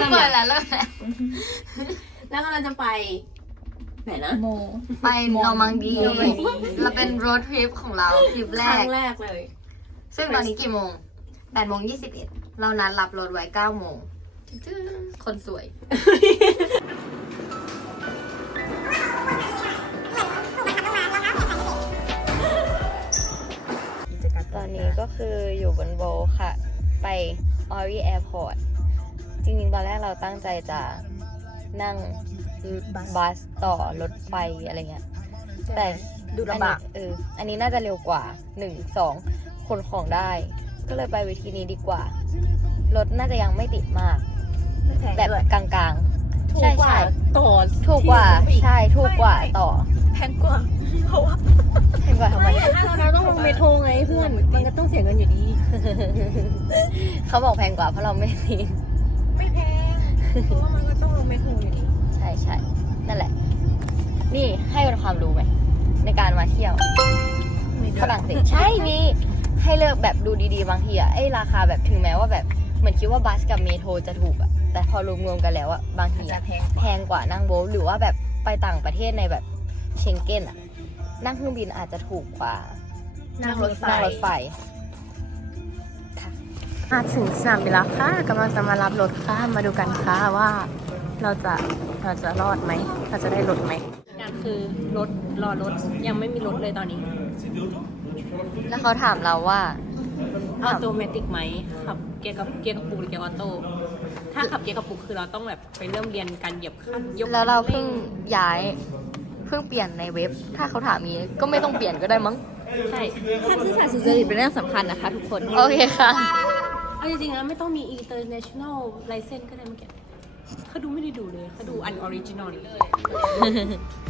สปอยแล้วเริ่มแล้วแล้วก็เราจะไป ไหนนะโมไปนอร์มังดีเราเป็นโรดทริปของเราทริปแรครั้กงแรกเลย ซึ่งตอนนี้กี่โมง8โมง21เรานัดรับรถไว้9โมงจึ๊งคนสวย ตอนนี้ก็คืออยู่บนโบทค่ะ ไปออรีแอร์พอร์ต จริงๆตอนแรกเราตั้งใจจะนั่งบัสต่อรถไฟอะไรเงี้ย แต่ดูลำบากอันนี้เออ อันนี้น่าจะเร็วกว่าหนึ่งสองคนของได้ ก็เลยไปวิธีนี้ดีกว่า รถน่าจะยังไม่ติดมาก แบบกลางๆใช่ใช่ต่อถูกกว่า ใช่ถูกกว่าต่อ แพงกว่าเพราะว่าแพงกว่าทำไมเราต้องลงเมโทรไงเพื่อน มันก็ต้องเสียเงินอยู่ดี เขาบอกแพงกว่าเพราะเราไม่มีไม่แพง เพราะว่ามันก็ต้องลงเมโทรอยู่ดีใช่ใช่นั่นแหละ นี่ให้เป็นความรู้ไหมในการมาเที่ยวฝรั่งเศสใช่มี ให้เลือกแบบดูดีๆบางทีอะไอ้ราคาแบบถึงแม้ว่าแบบเหมือนคิดว่าบัสกับเมโทรจะถูกอะแต่พอรวมๆกันแล้วอะบางทีจะอะแพงแพงกว่านั่งโบ๊ทหรือว่าแบบไปต่างประเทศในแบบเชงเก้นอะนั่งเครื่องบินอาจจะถูกกว่านั่งรถไฟนั่งรถไฟ มาถึงสนามบินแล้วค่ะกำลังจะมารับรถค่ะ มาดูกันค่ะว่าเราจะเราจะรอดไหม เราจะได้รถไหมงานคือรถรอรถยังไม่มีรถเลยตอนนี้ แล้วเขาถามเราว่าออโตเมติกไหมขับเกียร์กับเกียร์กระปุกหรือเกียร์ออโต้ถ้าขับเกียร์กระปุกคือเราต้องแบบไปเริ่มเรียนการเหยียบคันยกแล้วเราเพิ่งย้ายเพิ่งเปลี่ยนในเว็บ ถ้าเขาถามนี้ก็ไม่ต้องเปลี่ยนก็ได้มั้ง ใช่ความซื่อสัตย์สุจริตเป็นเรื่องสำคัญนะคะทุกคน โอเคค่ะ เอาจริงๆแล้วไม่ต้องมี international license ก็ได้เมื่อกี้เขาดูไม่ได้ดูเลยเขาดู unoriginal เลย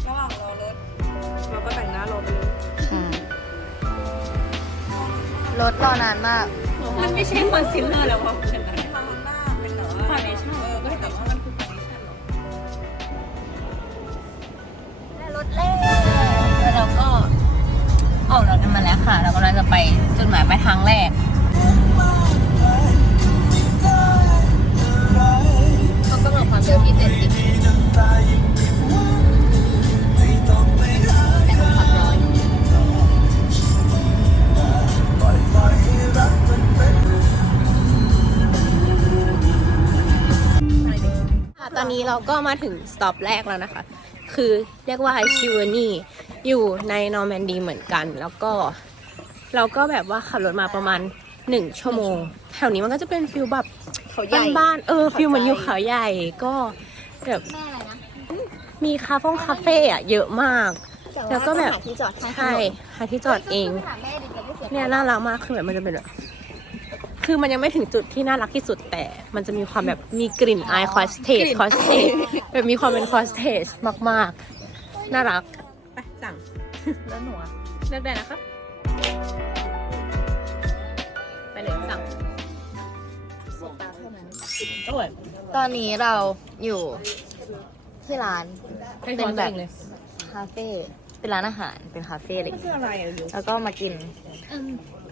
ระหว่างรอรถเราก็แต่งหน้ารอไปเลยรถรอนานมาก มันไม่ใช่คอนซีลเลอร์แล้ววะเป็นอะไรฟาวน่าเป็นเหรอฟาวเดชั่นเออก็แต่ว่ามันคือฟาวเดชั่นเหรอรถเล่แล้วเราก็ออกรถกันมาแล้วค่ะ เรากำลังจะไปจุดหมายปลายทางแรก กำหนดความเร็วที่70แต่ผมขับร้อยค่ะตอนนี้เราก็มาถึงสต็อปแรกแล้วนะคะ คือเรียกว่าชิวานี่อยู่ในนอร์แมนดีเหมือนกัน แล้วก็เราก็แบบว่าขับรถมาประมาณ หนึ่งชั่วโมง แถวนี้มันก็จะเป็นฟิลแบบเขาใหญ่บ้านๆเออฟิลเหมือนอยู่เขาใหญ่ก็แบบแม่อะไรนะมีคาเฟ่คาเฟ่อะเยอะมาก แล้วก็แบบที่จอดข้างถนนใช่หาที่จอดเองถามแม่ดิจะไม่เสียเนี่ยน่ารักมากคือแบบมันจะเป็นแบบคือมันยังไม่ถึงจุดที่น่ารักที่สุดแต่มันจะมีความแบบมีกลิ่นอายคอสเทสคอสเทสแบบมีความเป็นคอสเทสมากๆ น่ารัก ไปสั่งแล้วหนูอะเลือกได้นะคะไป เลยสั่งอร่อยตอนนี้เราอยู่ที่ร้านให้เป็ช้อนนตัแบวบเองเลยคาเฟ่เป็นร้านอาหารเป็นคาเฟ่อะไรอย่างคือเงี้ยอะไรอะยูแล้วก็มากิน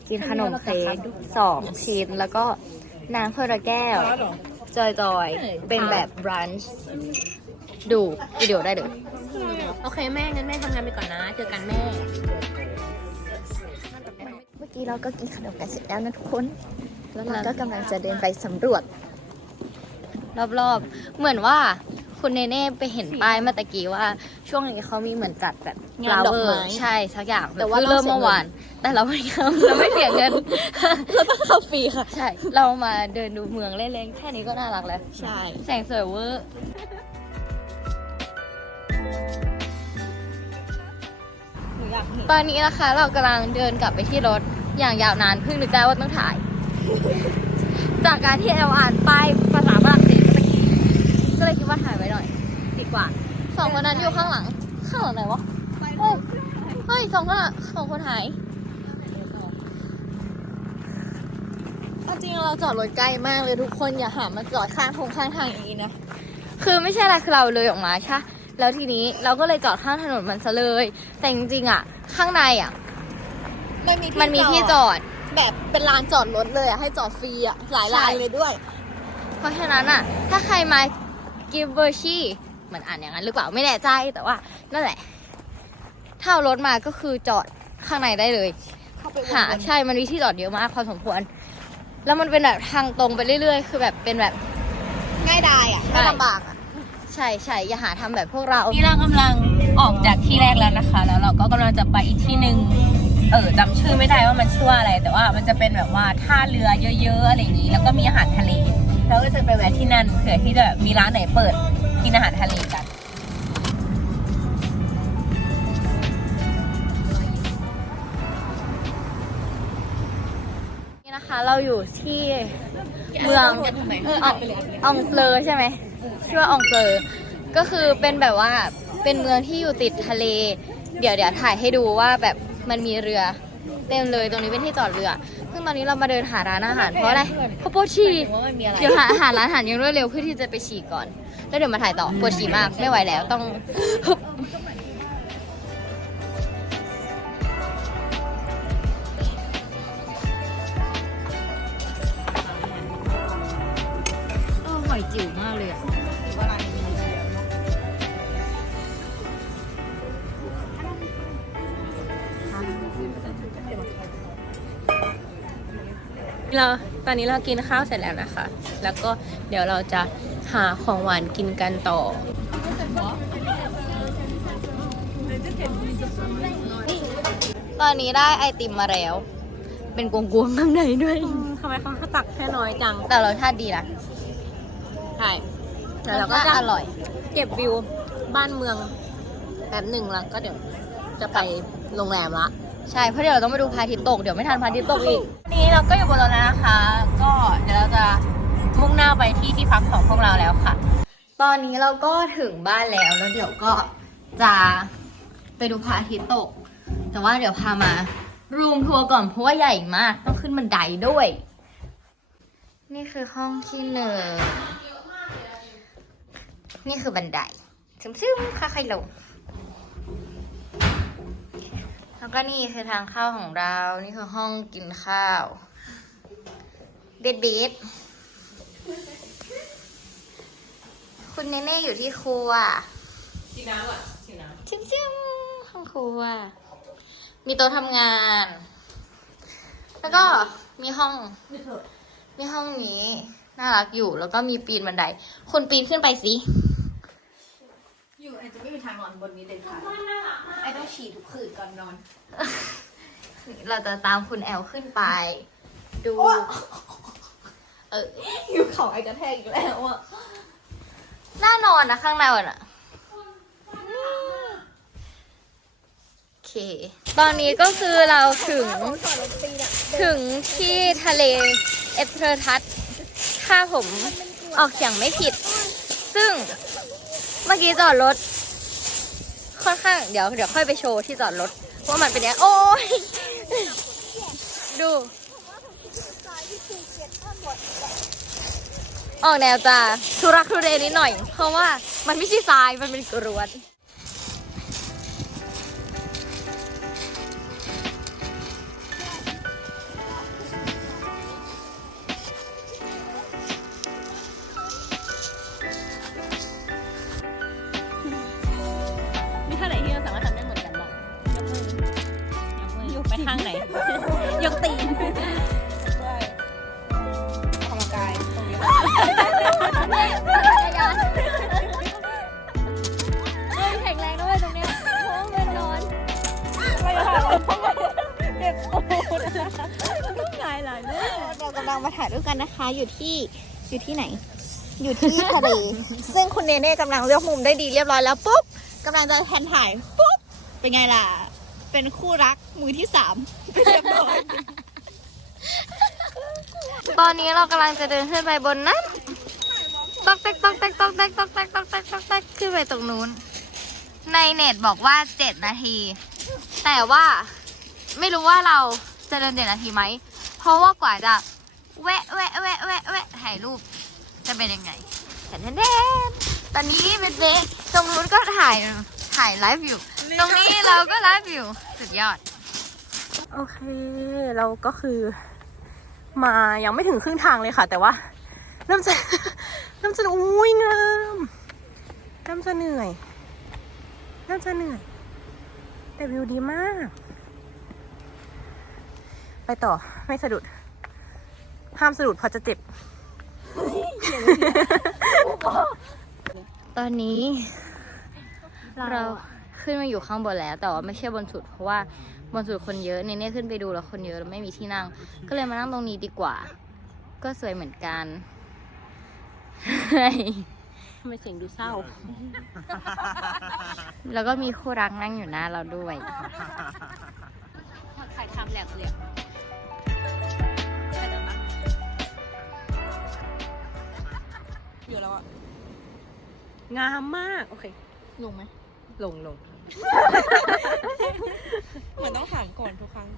กินขนมเค้กสองชิ้นแล้วก็น้ำเพื่อละแก้วจอยจอยๆเป็นแบบบรันช์ดูวิดีโอได้เลย โอเคแม่งั้นแม่ทำงานไปก่อนนะ เจอกันแม่เมื่อ กี้เราก็กินขนมกันเสร็จแล้วนะทุกคน แล้วเราก็กำลังจะเดินไปสำรวจ รอบๆ เหมือนว่าคุณเนเน่ไปเห็นป้ายเมื่อตะกี้ว่า ช่วงนี้เขามีเหมือนจัดแบบงานดอกไม้ flower ใช่สักอย่างแต่ว่าเพิ่งเริ่มต้องเสียเมื่อวาน แต่เราไม่ทำเราไม่เสียเงินเราต้องเข้าฟรีค่ะ ใช่ เรามาเดินดูเมืองเล่นๆแค่นี้ก็น่ารักแล้ว ใช่ แสงสวยเวอร์หนูอยากเห็นตอนนี้นะคะเรากำลังเดินกลับไปที่รถ อย่างยาวนานเพิ่งนึกได้ว่าต้องถ่าย จากการที่แอลอ่านป้ายภาษาฝรั่งเศสเมื่อกี้ก็เลยคิดว่าถ่ายไว้หน่อย ดีกว่าสองคนนั้นอยู่ข้างหลัง ข้างหลังไหนวะเฮ้ยเฮ้ยสองคนสองคนหายจริงเราจอดรถใกล้มากเลยทุกคนอย่าหามาจอดข้างทงข้างทางอย่างนี้นะคือไม่ใช่อะไรคือเราเลยออกมาใช่แล้วทีนี้เราก็เลยจอดข้างถนนมันซะเลย แต่จริงๆอะ ข้างในอะ มันมีมันมีที่จอด แบบเป็นลานจอดรถเลยอะให้จอดฟรีอะหลายใช่ลานเลยด้วย เพราะฉะนั้นอะถ้าใครมากิฟเวอร์ชีเหมือนอ่านอย่างนั้นหรือเปล่าไม่แน่ใจแต่ว่า นั่นแหละ ถ้าเอารถมาก็คือจอดข้างในได้เลยเข้าไปหาใช่มันมีที่จอดเยอะมากพอสมควร แล้วมันเป็นแบบทางตรงไปเรื่อยๆ คือแบบเป็นแบบง่ายดายอะใช่ไม่ลำบากอะใช่ใช่อย่าหาทำแบบพวกเรานี่เรากำลังออกจากที่แรกแล้วนะคะ แล้วเราก็กำลังจะไปอีกที่หนึ่ง เออจำชื่อไม่ได้ว่ามันชื่อว่าอะไร แต่ว่ามันจะเป็นแบบว่าท่าเรือเยอะๆอะไรอย่างนี้ แล้วก็มีอาหารทะเลเราก็จะไปแวะที่นั่นเผื่อที่จะแบบมีร้านไหนเปิดกินอาหารทะเลกันนี่นะคะเราอยู่ที่เมืองอองอองเซลอใช่ไหมชื่อว่าอองเซลอก็คือเป็นแบบว่าเป็นเมืองที่อยู่ติดทะเล เดี๋ยวเดี๋ยวถ่ายให้ดูว่าแบบ มันมีเรือเต็มเลยตรงนี้เป็นที่จอดเรือ ซึ่งตอนนี้เรามาเดินหาร้านอาหารเพราะอะไรเพราะปวดฉี่ว่ามันมีอะไรเดี๋ยวหาหาร้านอาหารยังรวดเร็วเพื่อที่จะไปฉี่ก่อน แล้วเดี๋ยวมาถ่ายต่อปวดฉี่มากไม่ไหวแล้วต้องฮึบเออหอยจิ๋วมากเลยอะ เราตอนนี้เรากินข้าวเสร็จแล้วนะคะ แล้วก็เดี๋ยวเราจะหาของหวานกินกันต่อ ตอนนี้ได้ไอติมมาแล้ว เป็นกวงๆข้างในด้วยทำไมเขาตักแค่น้อยจัง แต่รสชาติดีนะใช่แล้แล้ววก็เราก็จะอร่อย เก็บวิวบ้านเมืองแบบหนึ่งแล้วก็เดี๋ยวจะไปโรงแรมละ ใช่เพราะเดี๋ยวเราต้องไปดูพระอาทิตย์ตกเดี๋ยวไม่ทันพระอาทิตย์ตกอีกวันนี้เราก็อยู่บนรถแล้วนะคะ ก็เดี๋ยวเราจะมุ่งหน้าไปที่ที่พักของพวกเราแล้วค่ะ ตอนนี้เราก็ถึงบ้านแล้วแล้วเดี๋ยวก็จะไปดูพระอาทิตย์ตก แต่ว่าเดี๋ยวพามารูมทัวร์ก่อนเพราะว่าใหญ่มากต้องขึ้นบันไดด้วย นี่คือห้องที่หนึ่งนี่คือบันไดซึมๆค่อยๆลง แล้วก็นี่คือทางเข้าของเรา นี่คือห้องกินข้าว เบ็ดเบ็ดคุณเนเน่อยู่ที่ครัวชิน้ำอะชิน้ชิมชิมห้องครัว มีโต๊ะทำงาน แล้วก็มีห้อง มีห้องนี้ น่ารักอยู่ แล้วก็มีปีนบันได คุณปีนขึ้นไปสิ อยู่ไอจะไม่มีทางนอนบนนี้เด็ดขาดไอต้องฉี่ทุกคืนก่อนนอน เราจะตามคุณแอลขึ้นไป ดู เอออยู่เขาไอกระแทกอีกแล้วอะน่านอนนะข้างในอะโอเค ตอนนี้ก็คือเราถึง ถึงที่ทะเลเอเทอร์ทัสถ้าผมออกเสียงไม่ผิด ซึ่ง เมื่อกี้จอดรถ ค่อนข้างเดี๋ยวเดี๋ยวค่อยไปโชว์ที่จอดรถว่ามันเป็นยังโอ้ยดู ออกแนวจะทุรักทุเรนิดหน่อย เพราะว่ามันไม่ใช่ทรายมันเป็นกรวด เรามาถ่ายรูปกันนะคะ อยู่ที่อยู่ที่ไหน อยู่ที่ทะเล ซึ่งคุณเนเน่กำลังเลือกมุมได้ดีเรียบร้อยแล้วปุ๊บกำลังจะแทนถ่ายปุ๊บ เป็นไงล่ะ เป็นคู่รักมือที่สามเรียบร้อยตอนนี้เรากำลังจะเดินขึ้นไปบนนั้นตอกแตกตอกแตกตอกแตกตอกแตกตอกแตกตอกแตกขึ้นไปตรงนู้น ในเน็ตบอกว่าเจ็ดนาที แต่ว่าไม่รู้ว่าเราจะเดินเจ็ดนาทีไหม เพราะว่ากว่าจะ แวะแวะแวะแวะแวะถ่ายรูปจะเป็นยังไงแต่แน่ๆตอนนี้เป็นเบสตรงนู้นก็ถ่ายถ่ายไลฟ์อยู่ ตรงนี้เราก็ไลฟ์อยู่สุดยอด โอเค เราก็คือ มายังไม่ถึงครึ่งทางเลยค่ะ แต่ว่าเริ่มจะเริ่มจะอุ้ยงามเริ่มจะเหนื่อยเริ่มจะเหนื่อย แต่วิวดีมาก ไปต่อไม่สะดุด ห้ามสะดุดเพราะจะเจ็บ ตอนนี้ เราขึ้นมาอยู่ข้างบนแล้ว แต่ว่าไม่ใช่บนสุด เพราะว่าบนสุดคนเยอะเนเน่ขึ้นไปดูแล้วคนเยอะแล้วไม่มีที่นั่ง ก็เลยมานั่งตรงนี้ดีกว่า ก็สวยเหมือนกันทำไมเสียงดูเศร้า แล้วก็มีคู่รักนั่งอยู่หน้าเราด้วย ใครทำแหลกเลย อยู่แล้วอะงามมาก โอเค ลงไหม ลงลงเหมือนต้องถามก่อนทุกครั้ง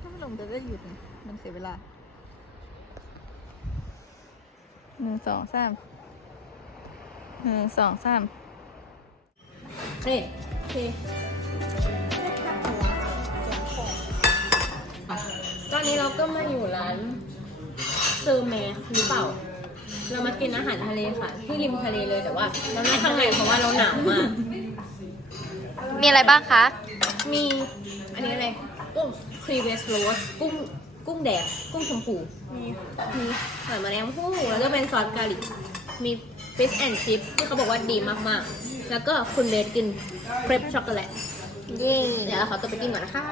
ถ้าไม่ลงจะได้หยุดมันเสียเวลาหนึ่งสองสามหนึ่งสองสามเฮ้โอเคตอนนี้เราก็มาอยู่ร้านเซอร์แมสหรือเปล่า เรามากินอาหารทะเลค่ะที่ริมทะเลเลยแต่ว่าเรานั่งข้างในเพราะว่าเราหนาวมาก มีอะไรบ้างคะ มีอันนี้อะไรกุ้งครีเวสโรสกุ้งกุ้งแดงกุ้งชมพูมีมีหอยแมลงภู่แล้วก็เป็นซอสกาลิกมีฟิชแอนด์ชิพที่เขาบอกว่าดีมากๆ แล้วก็คุณเบสกินเครปช็อกโกแลตเย้เดี๋ยวเราขอตัวไปกินก่อนนะคะ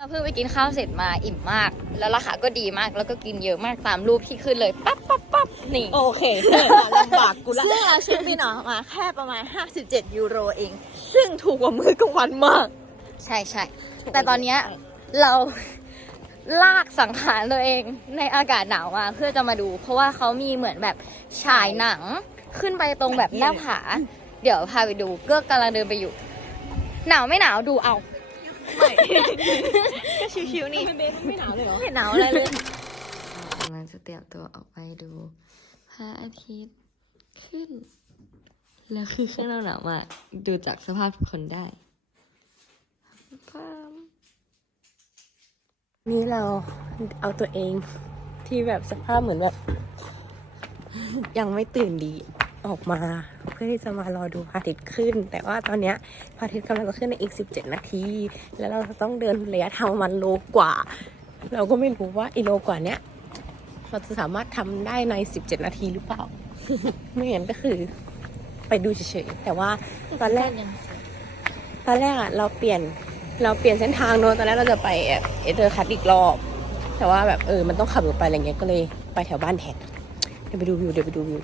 เราเพิ่งไปกินข้าวเสร็จมาอิ่มมาก แล้วราคาก็ดีมากแล้วก็กินเยอะมากตามรูปที่ขึ้นเลยปั๊บปั๊บปั๊บนี่โอเคลำบากกูละซึ่งเราเช็คบินออกมาแค่ประมาณ 57 ยูโรเอง ซึ่งถูกกว่ามื้อกลางวันมาก ใช่ใช่แต่ตอนเนี้ยเราลากสังขารตัวเองในอากาศหนาวมาเพื่อจะมาดู เพราะว่าเขามีเหมือนแบบฉายหนังขึ้นไปตรงแบบหน้าผา เดี๋ยวพาไปดูก็กำลังเดินไปอยู่ หนาวไม่หนาวดูเอา ก็ชิวๆนี่เบสไม่หนาวเลยเหรอ ไม่หนาวอะไรเลยกำลังจะเตรียมตัวออกไปดูพระอาทิตย์ขึ้น แล้วคือข้างนอกหนาวมากดูจากสภาพทุกคนได้พามนี่เราเอาตัวเองที่แบบสภาพเหมือนแบบ ยังไม่ตื่นดี ออกมา เพื่อที่จะมารอดูพระอาทิตย์ขึ้น แต่ว่าตอนนี้พระอาทิตย์กำลังจะขึ้นในอีก 17 นาที แล้วเราจะต้องเดินระยะทางประมันโลกว่า เราก็ไม่รู้ว่าอีโลกว่าเนี้ยเราจะสามารถทำได้ใน 17 นาทีหรือเปล่า ไม่งั้นก็คือ ไปดูเฉยๆแต่ว่าตอนแรกตอนแรกอะเราเปลี่ยนเราเปลี่ยนเส้นทางเนอะตอนแรกเราจะไปเอเดอร์คัตอีกรอบ แต่ว่าแบบเออมันต้องขับรถไปอะไรเงี้ยก็เลยไปแถวบ้านแทนเดี๋ยวไปดูวิวเดี๋ยวไปดูวิว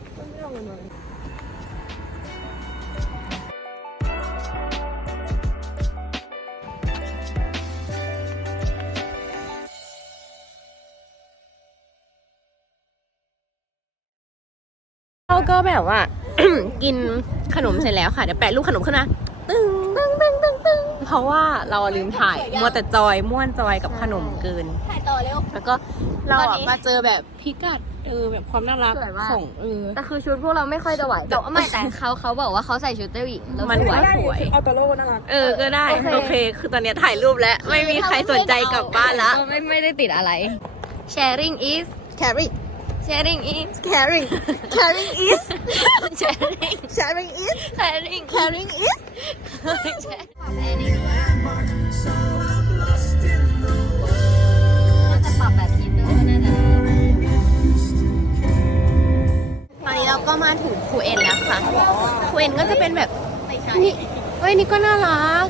แบบว่า กินขนมเสร็จแล้วค่ะ เดี๋ยวแปะรูปขนมขึ้นมาตึ้งตึ้งตึ้งตึ้งตึ้งเพราะว่าเราลืมถ่ายมัวแต่จอยม่วนจอยกับขนมเกิน ถ่ายต่อเร็ว แล้วก็เราตอนอะนี้มาเจอแบบพิกัดเออแบบความน่ารักสวยมาก ของเออ แต่คือชุดพวกเราไม่ค่อยจะไหวแต่ว่าไม่แต่เขาเขาบอกว่าเขาใส่ชุดเจ้าหญิงแล้วมันสวยก็สวยเอาตัวโลน่ารัก เออก็ได้โอเค โอเค คือตอนเนี้ยถ่ายรูปแล้ว ไม่มีใครสนใจกลับบ้านละ ก็ไม่ไม่ได้ติดอะไร sharing is carry sharing is carry carrying is sharing sharing is sharing carrying is น่าจะปรับแบบนี้ด้วยน่าจะตอนนี้เราก็มาถึงคูเอ็นแล้วค่ะคูเอ็นก็จะเป็นแบบนี่เอ้ยนี่ก็น่ารัก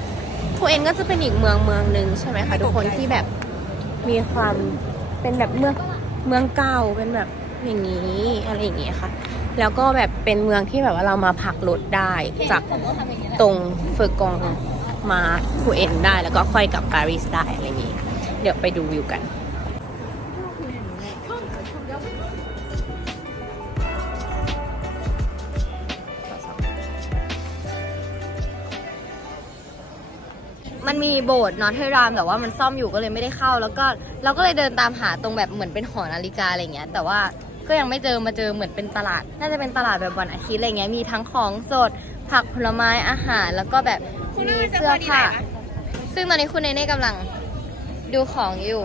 คูเอ็นก็จะเป็นอีกเมืองเมืองหนึ่งใช่ไหมคะทุกคนที่แบบมีความเป็นแบบเมืองเมืองเก่าเป็นแบบ อย่างนี้อะไรอย่างเงี้ยค่ะ แล้วก็แบบเป็นเมืองที่แบบว่าเรามาพักรถได้จากตรงเฟอร์กองมาคูเอ็นได้แล้วก็ค่อยกลับปารีสได้อะไรอย่างงี้ เดี๋ยวไปดูวิวกันมันมีโบสถ์นอตเทรามแต่ว่ามันซ่อมอยู่ก็เลยไม่ได้เข้า แล้วก็เราก็เลยเดินตามหาตรงแบบเหมือนเป็นหอนาฬิกาอะไรเงี้ย แต่ว่า ก็ยังไม่เจอมาเจอเหมือนเป็นตลาด น่าจะเป็นตลาดแบบวันอาทิตย์อะไรเงี้ยมีทั้งของสดผักผลไม้อาหารแล้วก็แบบมีเสื้อผ้าซึ่งตอนนี้คุณเนเน่กำลังดูของอยู่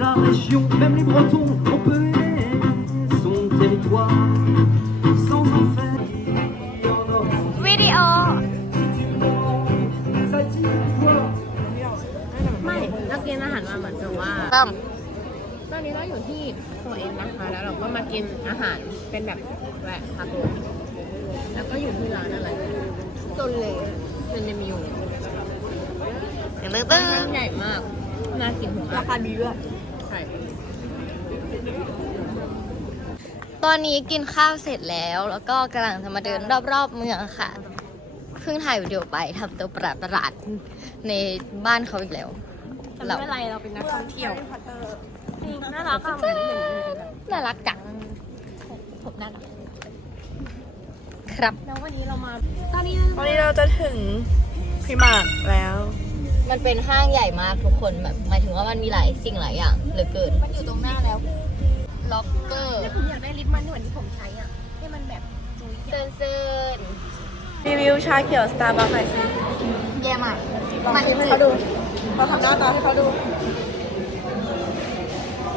la région, même les Bretons, on peut aimer son territoire. Soit นมาเหมือนกับว่า ตั้มตอนนี้เราอยู่ที่โซเอ็นนะคะ แล้วเราก็มากินอาหารเป็นแบบแวะพักรถแล้วก็อยู่ที่ร้านอะไรจนเลยเซนมิวตึ้งตึ้งร้านใหญ่มาก น่ากินทุกอันราคาดีด้วยใช่ตอนนี้กินข้าวเสร็จแล้ว แล้วก็กำลังจะมาเดินรอบๆเมืองค่ะ เพิ่งถ่ายวิดีโอไปทำตัวประหลาดๆในบ้านเขาอีกแล้ว แต่ไม่เป็นไรเราเป็นนักท่องเที่ยวจริงน่ารักอะน่ารักจังผมน่ารักครับแล้ววันนี้เรามา ตอนนี้วันนี้เราจะถึงพรีมาร์คแล้ว มันเป็นห้างใหญ่มากทุกคนแบบหมายถึงว่ามันมีหลายสิ่งหลายอย่างเหลือเกิน มันอยู่ตรงหน้าแล้ว ล็อกเกอร์ผมอยากได้ลิปมันที่เหมือนที่ผมใช้อะให้มันแบบจุยเซินเซินรีวิวชาเขียวสตาร์บัคหน่อยสิแย่มากลองมันชิมให้จืเขาดดู เราทำหน้าตาให้เขาดู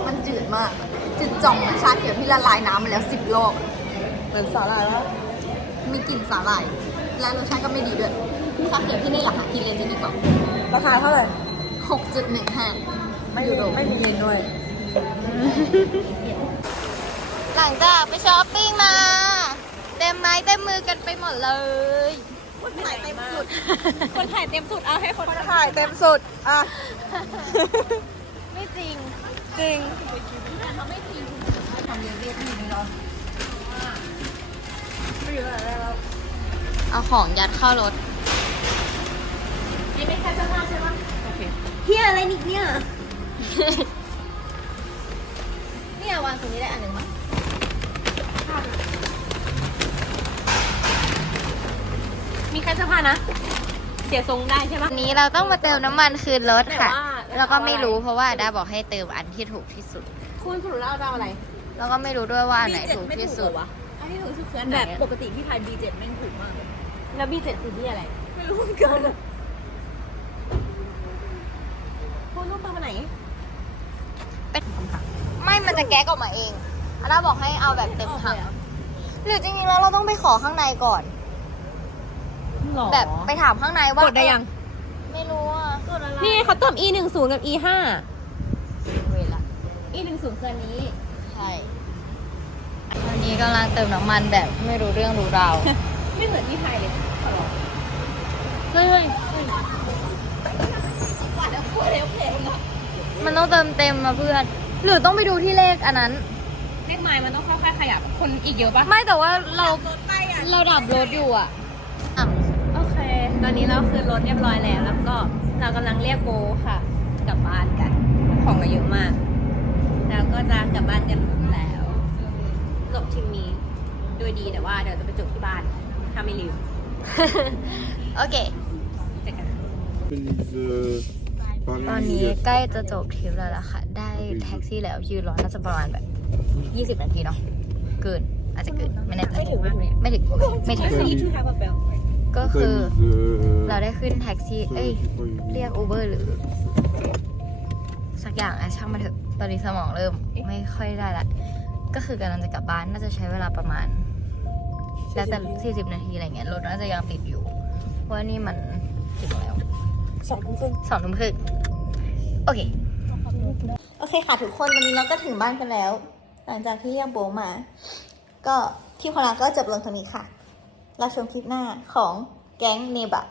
มันจืดมาก จืดจ่องอะชาเขียวที่ละลายน้ำมาแล้วสิบรอบ เหมือนสาหร่ายวะมีกลิ่นสาหร่าย และรสชาติก็ไม่ดีด้วยชาเขียวที่นี่อยากหากินเลยจะดีกว่าราคาเท่าไหร่หกจุดหนึ่งห้าไม่ไม่มีเย็นด้วย หลังจากไปช้อปปิ้งมา เต็มไม้เต็มมือกันไปหมดเลย ถ่ายเต็มสุด คนถ่ายเต็มสุดเอาให้คนถ่ายเต็มสุด อะ ไม่จริง จริงเอาของยัดเข้ารถนี่ไม่แค่เสื้อผ้าใช่ปะโอเคเฮียอะไรนิกเนี่ย เนี่ยวางตรงนี้ได้อันหนึ่งมั้ง มีแค่เสื้อผ้านะ เสียทรงได้ใช่ปะ วันนี้เราต้องมาเติมน้ำมันคืนรถค่ะ แต่ว่า แล้วก็ไม่รู้เพราะว่าดาบอกให้เติมอันที่ถูกที่สุด คุณสรุปแล้วเราจะเอาอะไรแล้วก็ไม่รู้ด้วยว่าอันไหนถูกที่สุดอันที่ถูกที่สุดคืออันไหนแบบอะปกติที่ทาย B7 แม่งถูกมากเลยแล้วบีเจ็ดคือที่อะไรไม่รู้เหมือนกันคุณต้องเติมอันไหน ไม่มันจะแก๊กออกมาเองอาดาบอกให้เอาแบบเต็มถัง หรือจริงๆแล้วเราต้องไปขอข้างในก่อน หรอแบบไปถามข้างในว่ากดได้ยัง ไม่รู้อะกดอะไรนี่ไงเขาเติม e หนึ่งศูนย์กับ e ห้า เวลา e หนึ่งศูนย์คืออันนี้ ใช่วันนี้กำลังเติมน้ำมันแบบไม่รู้เรื่องรู้ราว ไม่เหมือนที่ไทยเลยเฮ้ยมันต้องเติมเต็มมาเพื่อน หรือต้องไปดูที่เลขอันนั้น เลขไม้มันต้องค่อยๆขยับคนอีกเยอะปะไม่แต่ว่าเราเราดับรถอยู่อะอะโอเค ตอนนี้เราคืนรถเรียบร้อยแล้ว แล้วก็เรากำลังเรียกโบค่ะ กลับบ้านกัน ของเราเยอะมาก แล้วก็จะกลับบ้านกันแล้วจบทริปนี้โดยดีแต่ว่าเดี๋ยวจะไปจบที่บ้านถ้าไม่ลืม โอเคเจอกัน ตอนนี้ใกล้จะจบทริปแล้วล่ะค่ะ ได้แท็กซี่แล้วยืนรอน่าจะประมาณแบบ 20 นาทีเนาะ เกิน อาจจะเกิน ไม่แน่ใจไม่ถึง ไม่ถึง ไม่ถึง ก็คือเราได้ขึ้นแท็กซี่ เอ้ย เรียกอูเบอร์หรือ สักอย่างอะช่างมาเถอะตอนนี้สมองเริ่มไม่ค่อยได้ละ ก็คือกำลังจะกลับบ้านน่าจะใช้เวลาประมาณ แล้วแต่40นาทีอะไรเงี้ยรถน่าจะยังติดอยู่ เพราะว่านี่มันกี่โมงแล้วสองทุ่มครึ่งสองทุ่มครึ่งโอเค โอเคค่ะทุกคนวันนี้เราก็ถึงบ้านกันแล้ว หลังจากที่เรียกโบมา ก็ที่ของเราก็จบลงตรงนี้ค่ะ เราชมคลิปหน้าของแก๊งเนบะ